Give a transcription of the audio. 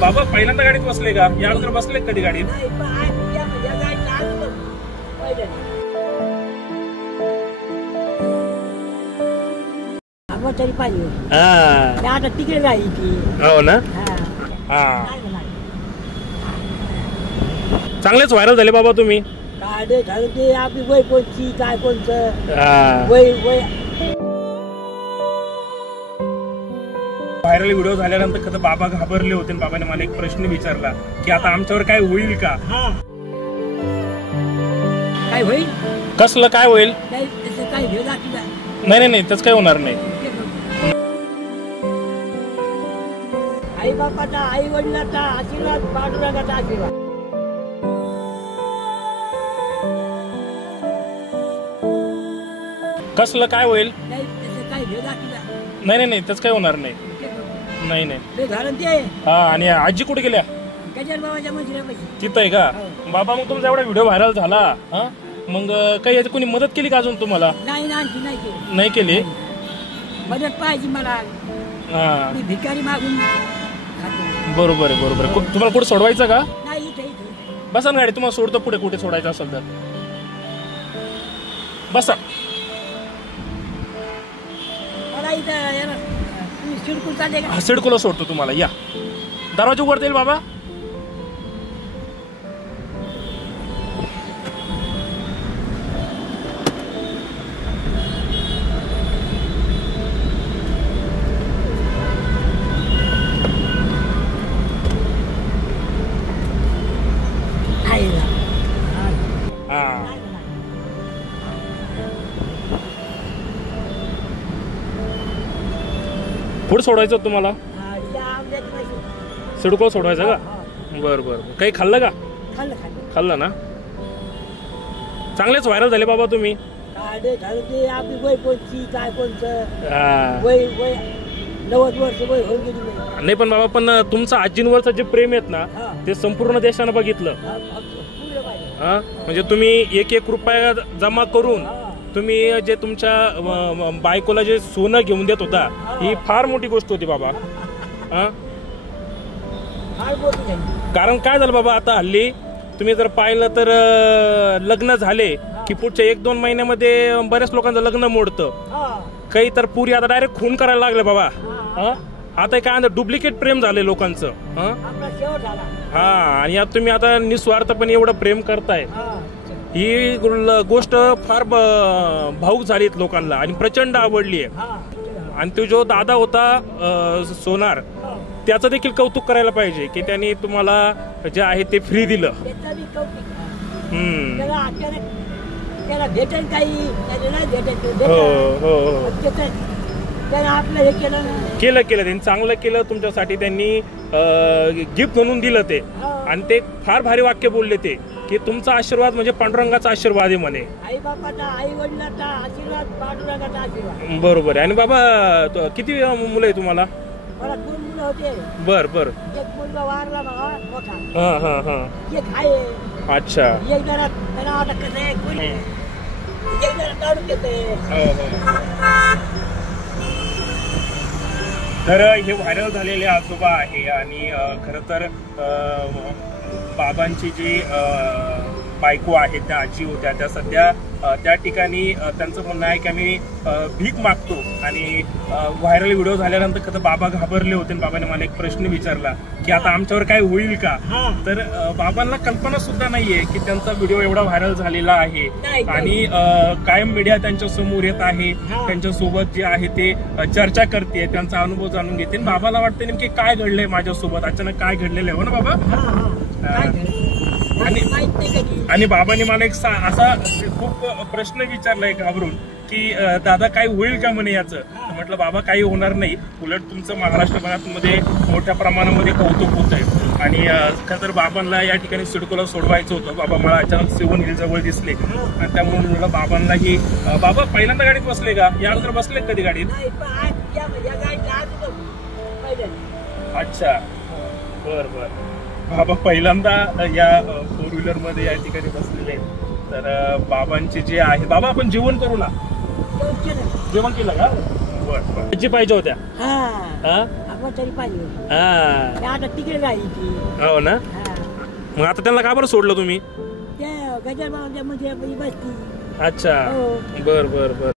बाबा पहिल्यांदा गाडीत बसले का? या अगोदर बसले कधी गाडीत? तरी पाहिजे आता तिकडे जायची. हो ना. चांगलेच व्हायरल झाले बाबा तुम्ही. काय झालं ते आपली वय कोणची काय कोणचं वय वय. व्हायरल व्हिडिओ झाल्यानंतर खरं बाबा घाबरले होते. बाबाने मला एक प्रश्न विचारला की आता आमच्यावर काय होईल का? काय होईल? कसलं काय होईल? नाही नाही तसं काय होणार नाही. आई बापाचा आई वडिलांचा आशीर्वाद पांडुरंगाचा आशीर्वाद. कसलं काय होईल? नाही नाही तसं काय होणार नाही. नाही नाही. हा आणि आजी कुठे गेल्या? गजानबाबाच्या मंदिरापाशी. तिथं आहे का? बाबा मग तुमचा एवढा व्हिडिओ व्हायरल झाला मग काही याची कोणी मदत केली का अजून तुम्हाला? नाही केली. मदत पाहिजे मला. भिकारी मागून. बरोबर आहे बरोबर. तुम्हाला कुठे सोडवायचं का? नाही बसा ना गाडी तुम्हाला सोडतो. पुढे कुठे सोडायचं असेल तर बसा. सिडकोला सोडतो तुम्हाला. या दरवाजा उघडता येईल बाबा? पुढे सोडायचं तुम्हाला? सिडको सोडवायचं का? बरं बरं. काही खाल्लं का? खाल्लं ना. चांगलेच व्हायरल झाले बाबा तुम्ही. आपली वय कोणची काय कोणचं वय वय 90 वर्ष वय होऊन गेली. नाही पण बाबा पण तुमचं आजींवरचं जे प्रेम आहेत ना ते संपूर्ण देशानं बघितलं. म्हणजे तुम्ही एक एक रुपया जमा करून तुम्ही जे तुमच्या बायकोला जे सोनं घेऊन देत होता ही फार मोठी गोष्ट होती बाबा. कारण काय झालं बाबा आता हल्ली तुम्ही जर पाहिलं तर लग्न झाले की पुढच्या 1-2 महिन्यामध्ये बऱ्याच लोकांचं लग्न मोडतं. काही तर पुरी आता डायरेक्ट खून करायला लागले बाबा. आता काय डुप्लिकेट प्रेम झाले लोकांचं. हा आणि आता तुम्ही आता निस्वार्थपणे एवढं प्रेम करताय ही गोष्ट फार भावूक झालीत लोकांना आणि प्रचंड आवडली आहे. आणि तो जो दादा होता सोनार त्याचं देखील कौतुक करायला पाहिजे की त्यांनी तुम्हाला जे आहे ते फ्री दिलं. केलं त्यांनी चांगलं केलं तुमच्यासाठी. त्यांनी गिफ्ट म्हणून दिलं ते. आणि ते फार भारी वाक्य बोलले ते की तुमचा आशीर्वाद म्हणजे पांडुरंगाचा आशीर्वाद आहे म्हणे. आई बापाचा आई वडिलांचा आशीर्वाद पांडुरंगाचा आशीर्वाद. बरोबर आहे. आणि बाबा किती मुलं आहे तुम्हाला? मला 2 मुलं होते. बर बर. एक मुलगा वारला बघा मोठा. एक आहे. अच्छा. एक जरा त्याला आता कसं आहे कोणी एक जरा काढून घेते. तर हे व्हायरल झालेले आजोबा आहे आणि खरं तर बाबांची जी बायको आहे त्या आजी होत्या त्या सध्या त्या ठिकाणी त्यांचं म्हणणं आहे की आम्ही भीक मागतो. आणि व्हायरल व्हिडिओ झाल्यानंतर खरं बाबा घाबरले होते. बाबाने मला एक प्रश्न विचारला की आता आमच्यावर काय होईल का? तर बाबांना कल्पना सुद्धा नाहीये की त्यांचा व्हिडिओ एवढा व्हायरल झालेला आहे आणि कायम मीडिया त्यांच्या समोर येत आहे. त्यांच्यासोबत जे आहे ते चर्चा करते त्यांचा अनुभव जाणून घेते. बाबाला वाटते नेमकी काय घडलंय माझ्यासोबत अचानक काय घडलेलं आहे. हो ना बाबा? आणि बाबांनी मला एक असा खूप प्रश्न विचारलाय घाबरून की दादा काय होईल का म्हणे याचं. म्हटलं बाबा काही होणार नाही. उलट तुमचं महाराष्ट्रभरामध्ये मोठ्या प्रमाणामध्ये कौतुक होत आहे. आणि खरं तर बाबांना या ठिकाणी सिडकोला सोडवायचं होतं. बाबा मला अचानक सेवन हिल जवळ दिसले आणि त्यामुळे म्हणलं बाबांनाही. बाबा पहिल्यांदा गाडीत बसले का? या अगोदर बसले कधी गाडीत? अच्छा बर बर. बाबा पहिल्यांदा या 4 व्हीलर मध्ये या ठिकाणी बसलेले. तर बाबांचे जे आहे बाबा आपण जेवण करू ना. जेवण केलं का? बर बर. आजी पाहिजे होत्या. म्हातारी पाहिजे होती. हा ते आता तिकडे राहिली ती. हो ना. हा. मग आता त्यांना का बरं सोडलं तुम्ही? त्या गजर बाबांच्या मध्ये बसती. अच्छा हो. बर बर बर.